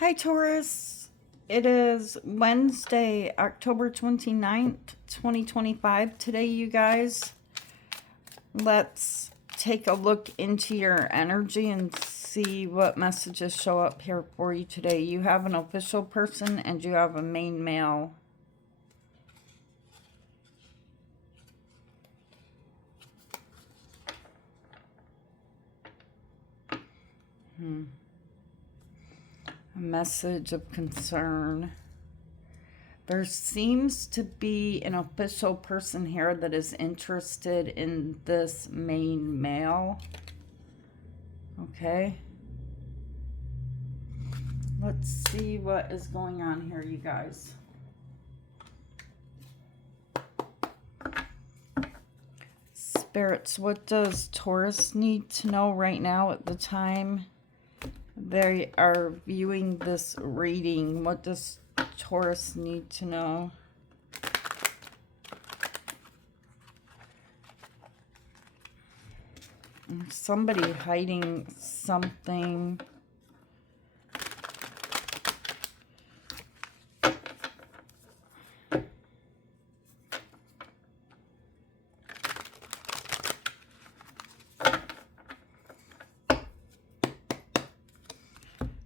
Hi, Taurus. It is Wednesday, October 29th, 2025. Today, you guys, let's take a look into your energy and see what messages show up here for you today. You have an official person and you have a main male. A message of concern. There seems to be an official person here that is interested in this main male. Okay. Let's see what is going on here, you guys. Spirits, what does Taurus need to know right now at the time they are viewing this reading? What does Taurus need to know? Somebody hiding something.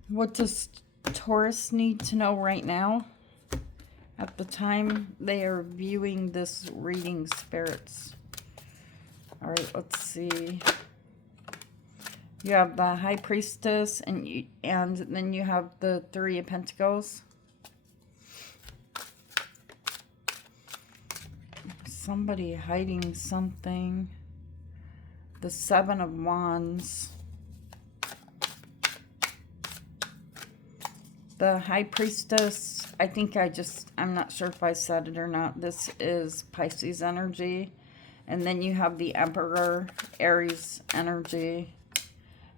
What does Taurus need to know right now at the time they are viewing this reading, spirits? All right, let's see. You have the High Priestess and then you have the Three of Pentacles. Somebody hiding something. The Seven of Wands. The High Priestess, I think I'm not sure if I said it or not. This is Pisces energy. And then you have the Emperor, Aries energy.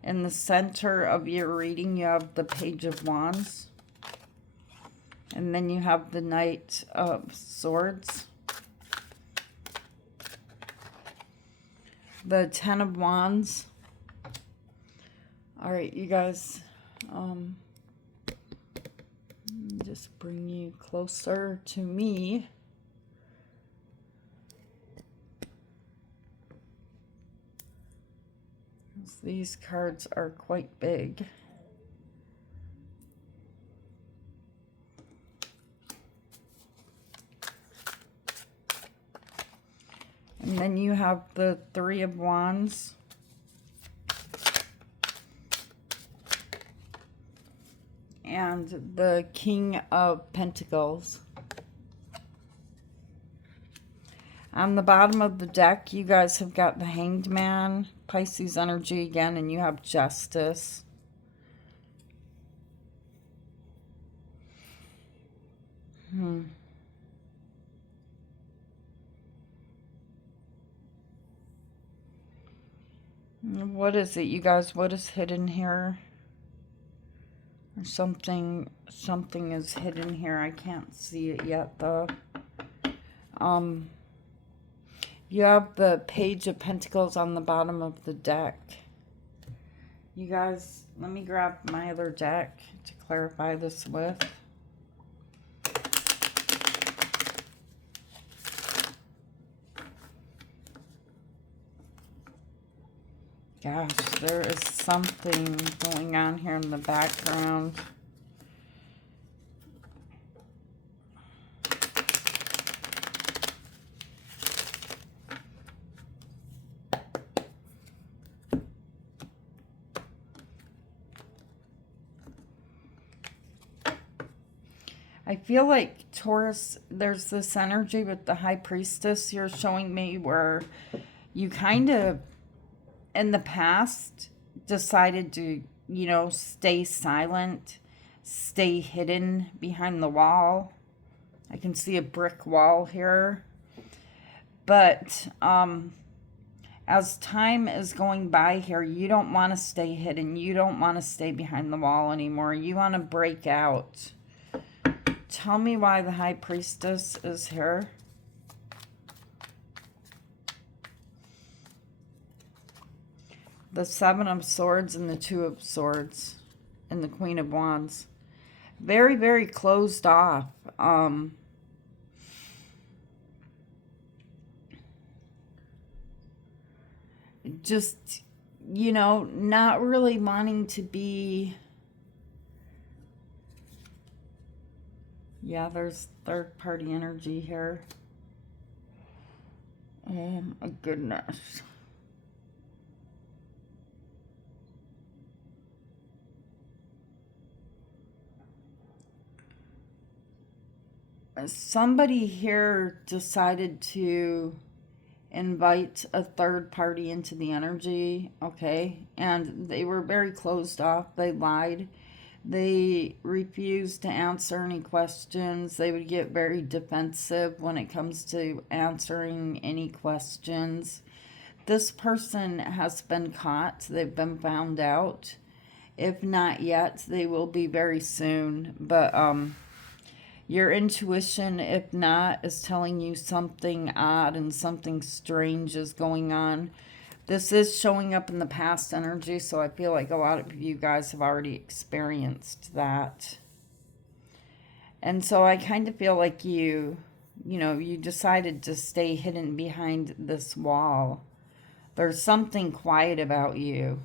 In the center of your reading, you have the Page of Wands. And then you have the Knight of Swords. The Ten of Wands. All right, you guys. Just bring you closer to me. These cards are quite big. And then you have the Three of Wands. And the King of Pentacles. On the bottom of the deck, you guys have got the Hanged Man, Pisces energy again, and you have Justice. What is it, you guys? What is hidden here? Or something is hidden here. I can't see it yet, though. You have the Page of Pentacles on the bottom of the deck. You guys, let me grab my other deck to clarify this with. Gosh, there is something going on here in the background. I feel like Taurus, there's this energy with the High Priestess you're showing me where you kind of, in the past, decided to, stay silent, stay hidden behind the wall. I can see a brick wall here. But as time is going by here, you don't want to stay hidden. You don't want to stay behind the wall anymore. You want to break out. Tell me why the High Priestess is here. The Seven of Swords and the Two of Swords and the Queen of Wands. Very, very closed off. Just, not really wanting to be. Yeah, there's third party energy here. Oh my goodness. Somebody here decided to invite a third party into the energy, okay? And they were very closed off. They lied. They refused to answer any questions. They would get very defensive when it comes to answering any questions. This person has been caught. They've been found out. If not yet, they will be very soon. But your intuition, if not, is telling you something odd and something strange is going on. This is showing up in the past energy, so I feel like a lot of you guys have already experienced that. And so I kind of feel like you decided to stay hidden behind this wall. There's something quiet about you.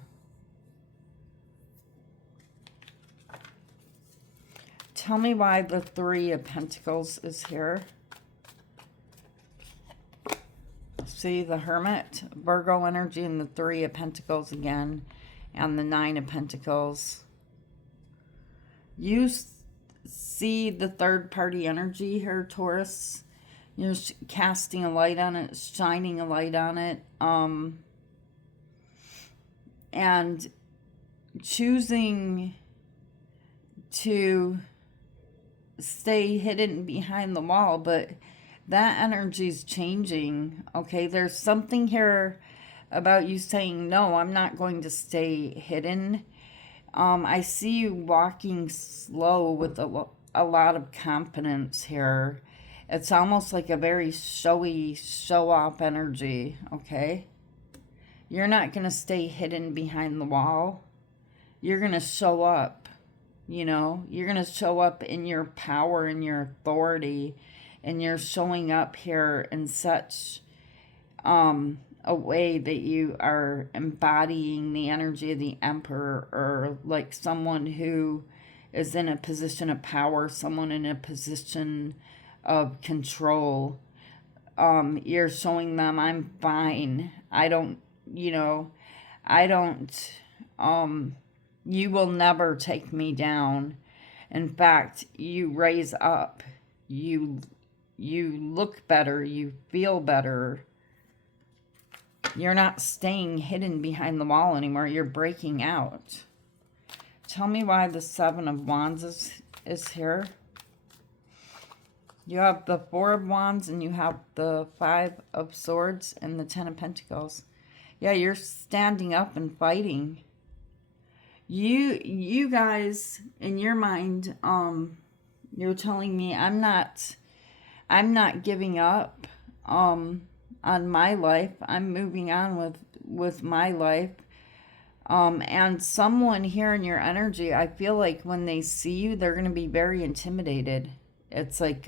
Tell me why the Three of Pentacles is here. See, the Hermit, Virgo energy, and the Three of Pentacles again, and the Nine of Pentacles. You see the third party energy here, Taurus. You're casting a light on it, shining a light on it, and choosing to stay hidden behind the wall, but that energy's changing, okay? There's something here about you saying, no, I'm not going to stay hidden. I see you walking slow with a lot of confidence here. It's almost like a very showy, show-off energy, okay? You're not going to stay hidden behind the wall. You're going to show up. You're going to show up in your power and your authority, and you're showing up here in such a way that you are embodying the energy of the Emperor, or like someone who is in a position of power, someone in a position of control. You're showing them, I'm fine. You will never take me down. In fact, you raise up. You look better. You feel better. You're not staying hidden behind the wall anymore. You're breaking out. Tell me why the Seven of Wands is here. You have the Four of Wands, and you have the Five of Swords and the Ten of Pentacles. Yeah, you're standing up and fighting. You guys, in your mind, you're telling me I'm not giving up on my life. I'm moving on with my life. And someone here in your energy, I feel like when they see you, they're going to be very intimidated. It's like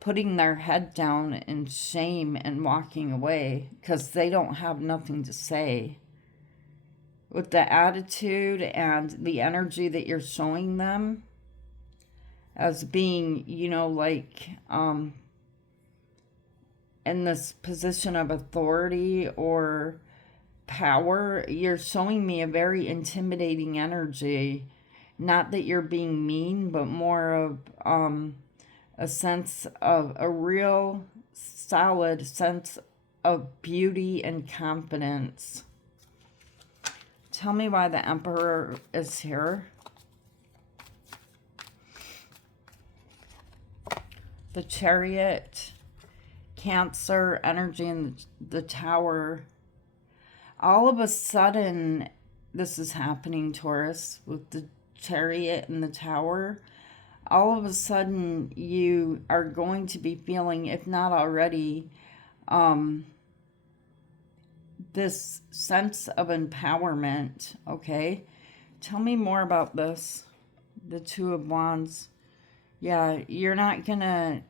putting their head down in shame and walking away because they don't have nothing to say. With the attitude and the energy that you're showing them as being, in this position of authority or power, you're showing me a very intimidating energy. Not that you're being mean, but more of a sense of a real solid sense of beauty and confidence. Tell me why the Emperor is here. The Chariot, Cancer energy, and the Tower. All of a sudden, this is happening, Taurus, with the Chariot and the Tower. All of a sudden, you are going to be feeling, if not already, this sense of empowerment, okay? Tell me more about this. The Two of Wands. Yeah, you're not going to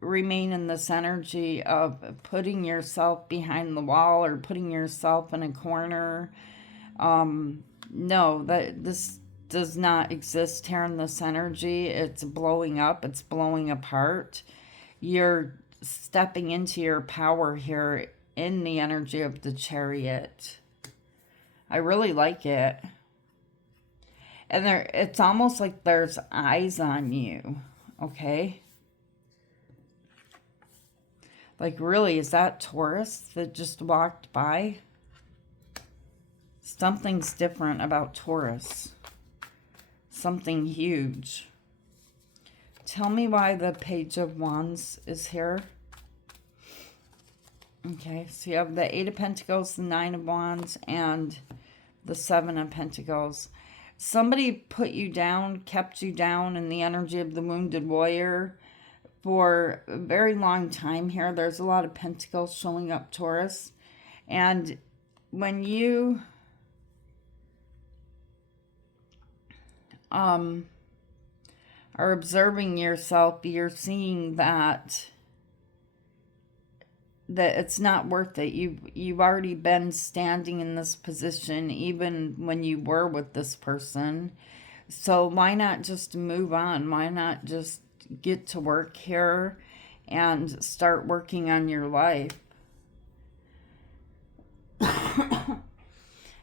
remain in this energy of putting yourself behind the wall or putting yourself in a corner. No, that this does not exist here in this energy. It's blowing up. It's blowing apart. You're stepping into your power here in the energy of the Chariot. I really like it. And it's almost like there's eyes on you, okay? Like, really, is that Taurus that just walked by? Something's different about Taurus. Something huge. Tell me why the Page of Wands is here. Okay, so you have the Eight of Pentacles, the Nine of Wands, and the Seven of Pentacles. Somebody put you down, kept you down in the energy of the Wounded Warrior for a very long time here. There's a lot of pentacles showing up, Taurus. And when you are observing yourself, you're seeing that it's not worth it. You've already been standing in this position even when you were with this person. So why not just move on? Why not just get to work here and start working on your life?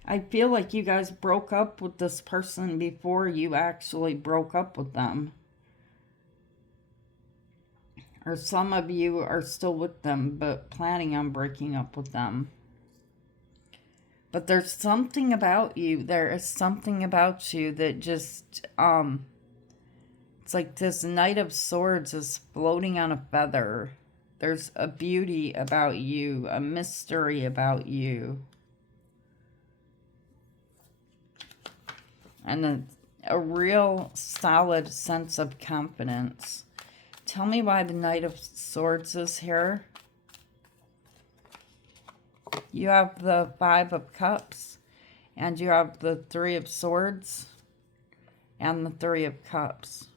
I feel like you guys broke up with this person before you actually broke up with them. Or some of you are still with them, but planning on breaking up with them. But there's something about you. There is something about you that just, it's like this Knight of Swords is floating on a feather. There's a beauty about you, a mystery about you. And a real solid sense of confidence. Tell me why the Knight of Swords is here. You have the Five of Cups, and you have the Three of Swords, and the Three of Cups.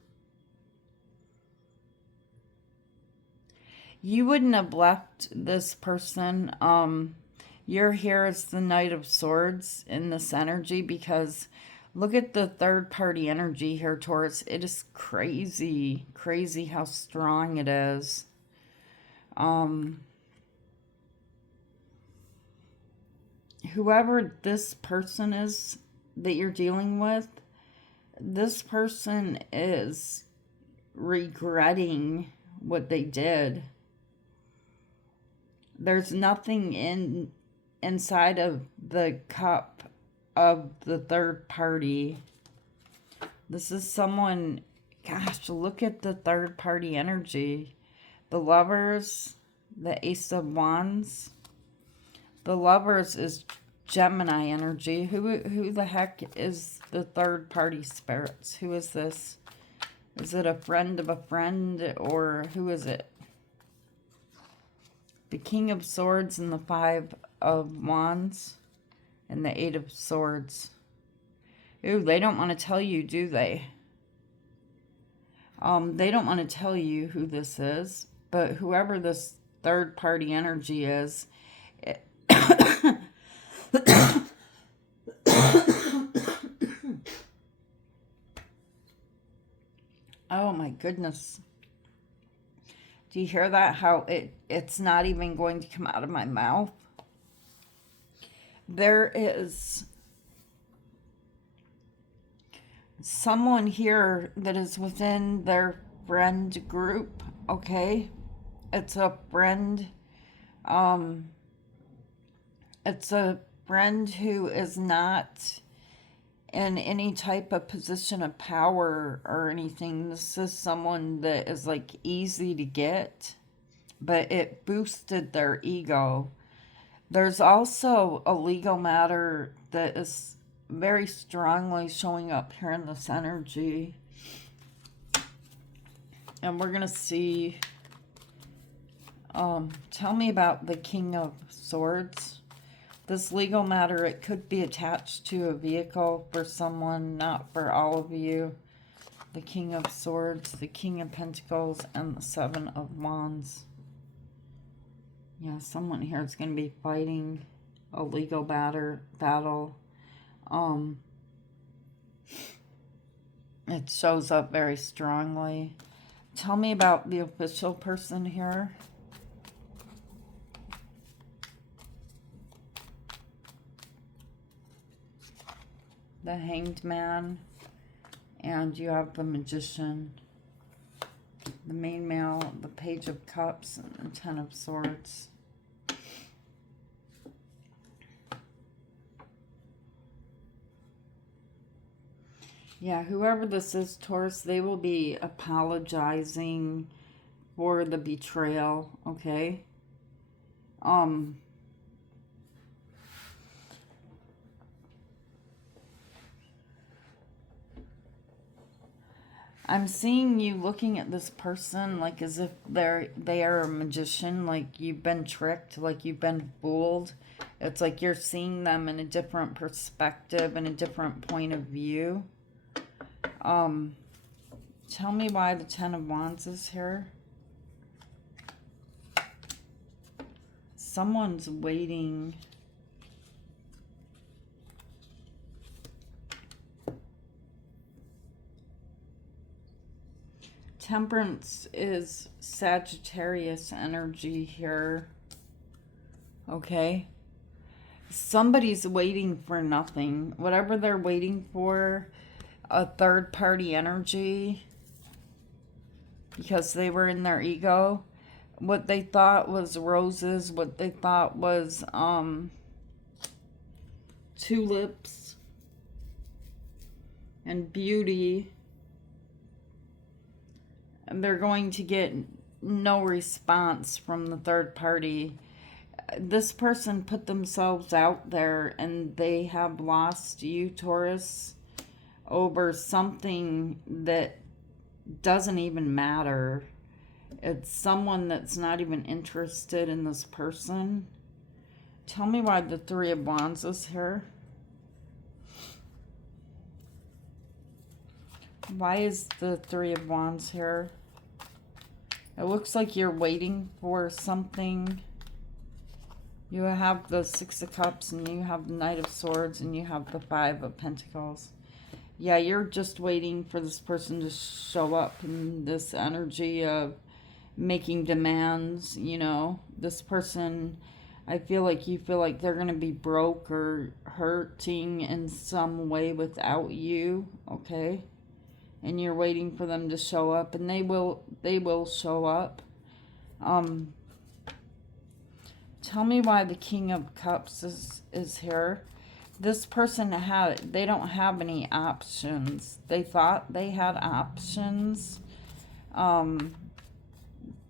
You wouldn't have left this person. You're here as the Knight of Swords in this energy because look at the third party energy here, Taurus. It is crazy, crazy how strong it is. Whoever this person is that you're dealing with, this person is regretting what they did. There's nothing inside of the cup of the third party. This is someone, gosh, look at the third party energy. The Lovers, the Ace of Wands. The Lovers is Gemini energy. Who the heck is the third party spirits? Who is this? Is it a friend of a friend, or who is it? The King of Swords and the Five of Wands and the Eight of Swords. Ooh, they don't want to tell you, do they? They don't want to tell you who this is, but whoever this third party energy is, oh my goodness. Do you hear that? How it's not even going to come out of my mouth? There is someone here that is within their friend group, okay? It's a friend, it's a friend who is not in any type of position of power or anything. This is someone that is like easy to get, but it boosted their ego. There's also a legal matter that is very strongly showing up here in this energy. And we're going to see, tell me about the King of Swords. This legal matter, it could be attached to a vehicle for someone, not for all of you. The King of Swords, the King of Pentacles, and the Seven of Wands. Yeah, someone here is going to be fighting a legal battle. It shows up very strongly. Tell me about the official person here. The Hanged Man. And you have the Magician. The main male, the Page of Cups, and the Ten of Swords. Yeah, whoever this is, Taurus, they will be apologizing for the betrayal, okay? I'm seeing you looking at this person like as if they are a magician, like you've been tricked, like you've been fooled. It's like you're seeing them in a different perspective and a different point of view. Tell me why the Ten of Wands is here. Someone's waiting. Temperance is Sagittarius energy here. Okay. Somebody's waiting for nothing. Whatever they're waiting for, a third party energy, because they were in their ego. What they thought was roses, what they thought was tulips and beauty, and they're going to get no response from the third party. This person put themselves out there and they have lost you, Taurus, over something that doesn't even matter. It's someone that's not even interested in this person. Tell me why the Three of Wands is here. Why is the Three of Wands here? It looks like you're waiting for something. You have the Six of Cups, and you have the Knight of Swords, and you have the Five of Pentacles. Yeah, you're just waiting for this person to show up in this energy of making demands, you know. This person, I feel like you feel like they're going to be broke or hurting in some way without you, okay? And you're waiting for them to show up, and they will show up. Tell me why the King of Cups is here. This person they don't have any options. They thought they had options.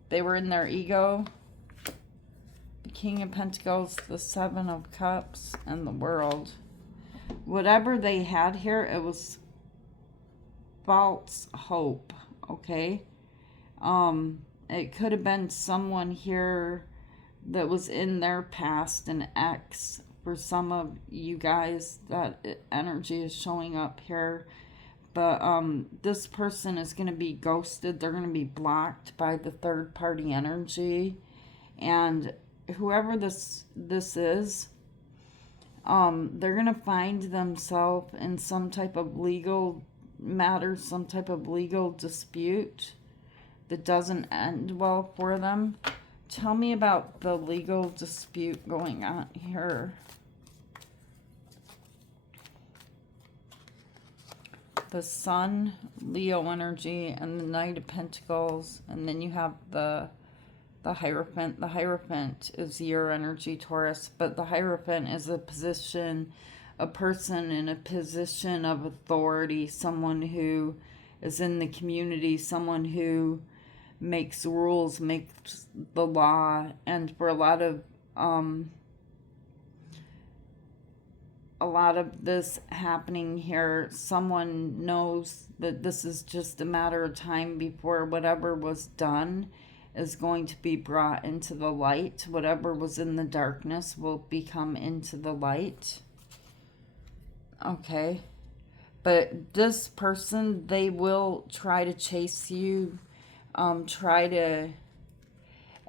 They were in their ego. The King of Pentacles, the Seven of Cups, and the World. Whatever they had here, it was false hope, okay? It could have been someone here that was in their past, an ex. For some of you guys, that energy is showing up here. But this person is going to be ghosted. They're going to be blocked by the third party energy. And whoever this is, they're going to find themselves in some type of legal matter, some type of legal dispute that doesn't end well for them. Tell me about the legal dispute going on here. The Sun, Leo energy, and the Knight of Pentacles, and then you have the Hierophant. The Hierophant is your energy, Taurus, but the Hierophant is a person in a position of authority, someone who is in the community, someone who makes rules, makes the law. And for a lot of this happening here, someone knows that this is just a matter of time before whatever was done is going to be brought into the light. Whatever was in the darkness will become into the light. Okay. But this person, they will try to chase you,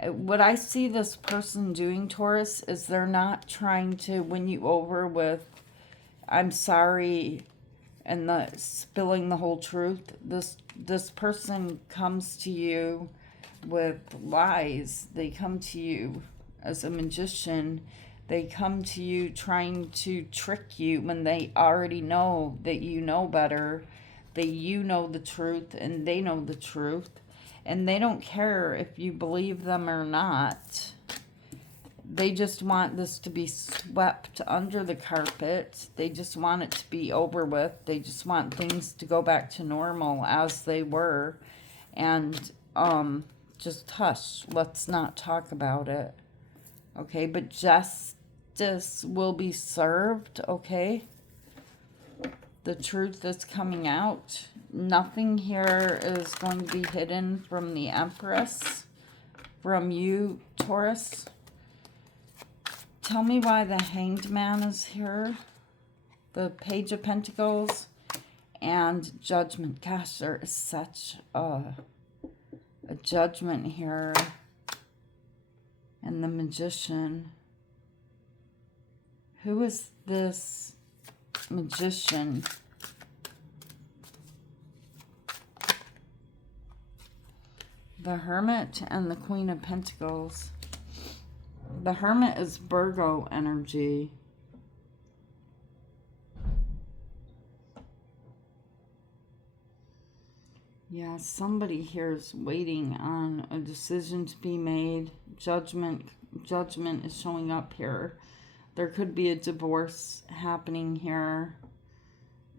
what I see this person doing, Taurus, is they're not trying to win you over with, I'm sorry, and spilling the whole truth. This person comes to you with lies. They come to you as a magician. They come to you trying to trick you when they already know that you know better, that you know the truth and they know the truth. And they don't care if you believe them or not. They just want this to be swept under the carpet. They just want it to be over with. They just want things to go back to normal as they were. And just hush. Let's not talk about it. Okay, but justice will be served, okay? The truth is coming out. Nothing here is going to be hidden from the Empress, from you, Taurus. Tell me why the Hanged Man is here. The Page of Pentacles and Judgment. Gosh, there is such a judgment here. And the Magician. Who is this Magician? The Hermit and the Queen of Pentacles. The Hermit is Virgo energy. Yeah, somebody here is waiting on a decision to be made. Judgment is showing up here. There could be a divorce happening here.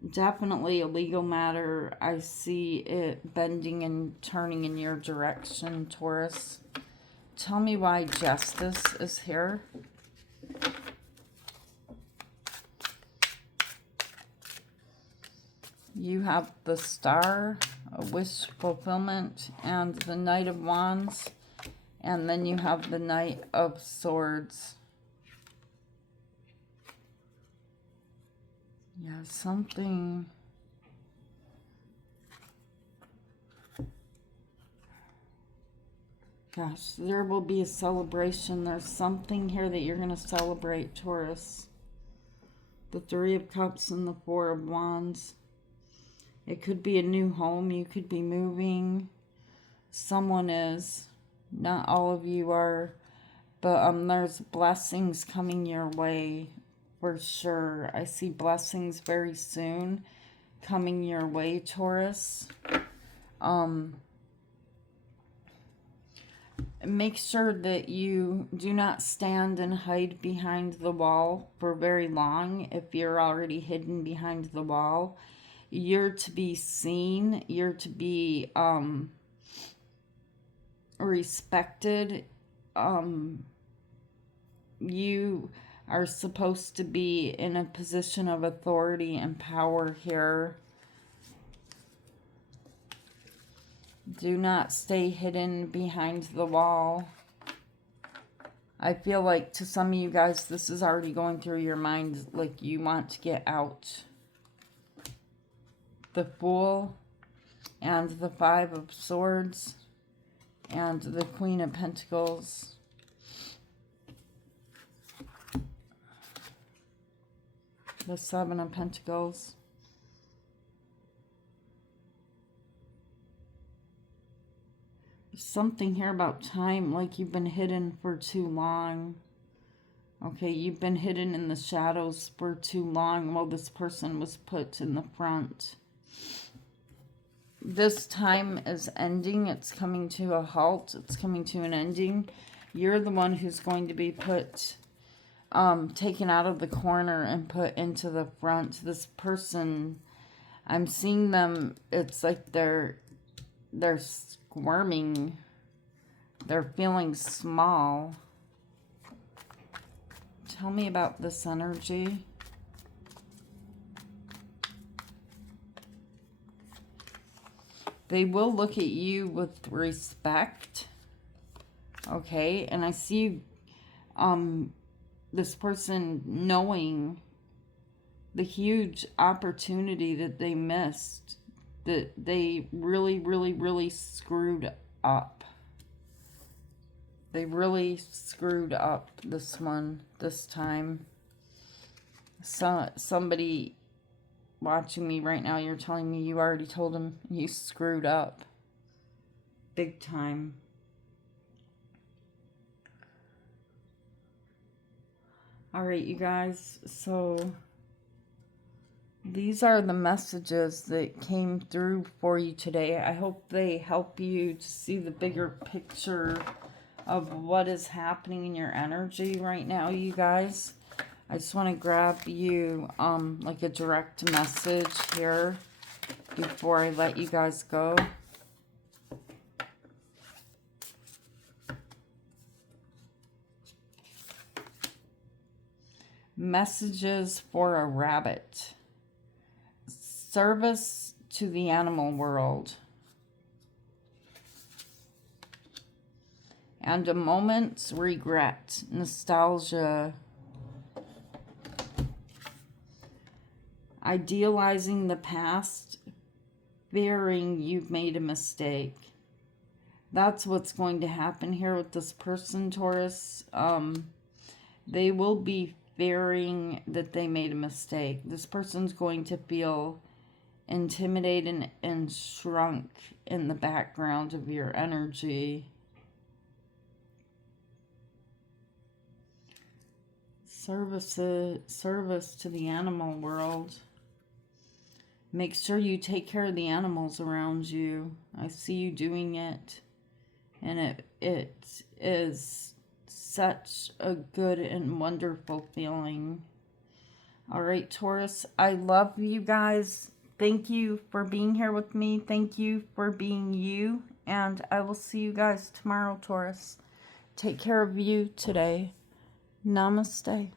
Definitely a legal matter. I see it bending and turning in your direction, Taurus. Tell me why justice is here. You have the Star, a wish fulfillment, and the Knight of Wands. And then you have the Knight of Swords. Yeah, something. Gosh, there will be a celebration. There's something here that you're going to celebrate, Taurus. The Three of Cups and the Four of Wands. It could be a new home. You could be moving. Someone is. Not all of you are. But there's blessings coming your way for sure. I see blessings very soon coming your way, Taurus. Make sure that you do not stand and hide behind the wall for very long. If you're already hidden behind the wall, you're to be seen. You're to be respected. You are supposed to be in a position of authority and power here. Do not stay hidden behind the wall. I feel like to some of you guys, this is already going through your mind, like you want to get out. The Fool and the Five of Swords and the Queen of Pentacles. The Seven of Pentacles. Something here about time, like you've been hidden for too long. Okay, you've been hidden in the shadows for too long while this person was put in the front. This time is ending. It's coming to a halt. It's coming to an ending. You're the one who's going to be put, taken out of the corner and put into the front. This person, I'm seeing them, it's like they're squirming. They're feeling small. Tell me about this energy. They will look at you with respect. Okay, and I see this person knowing the huge opportunity that they missed, that they really, really, really screwed up. They really screwed up this time. Somebody watching me right now, you're telling me you already told him you screwed up. Big time. Alright, you guys, so these are the messages that came through for you today. I hope they help you to see the bigger picture of what is happening in your energy right now, you guys. I just want to grab you like a direct message here before I let you guys go. Messages for a rabbit. Service to the animal world. And a moment's regret. Nostalgia. Idealizing the past. Fearing you've made a mistake. That's what's going to happen here with this person, Taurus. They will be fearing that they made a mistake. This person's going to feel intimidated and shrunk in the background of your energy. Service to the animal world. Make sure you take care of the animals around you. I see you doing it. And it is such a good and wonderful feeling. All right, Taurus, I love you guys. Thank you for being here with me. Thank you for being you. And I will see you guys tomorrow, Taurus. Take care of you today. Namaste.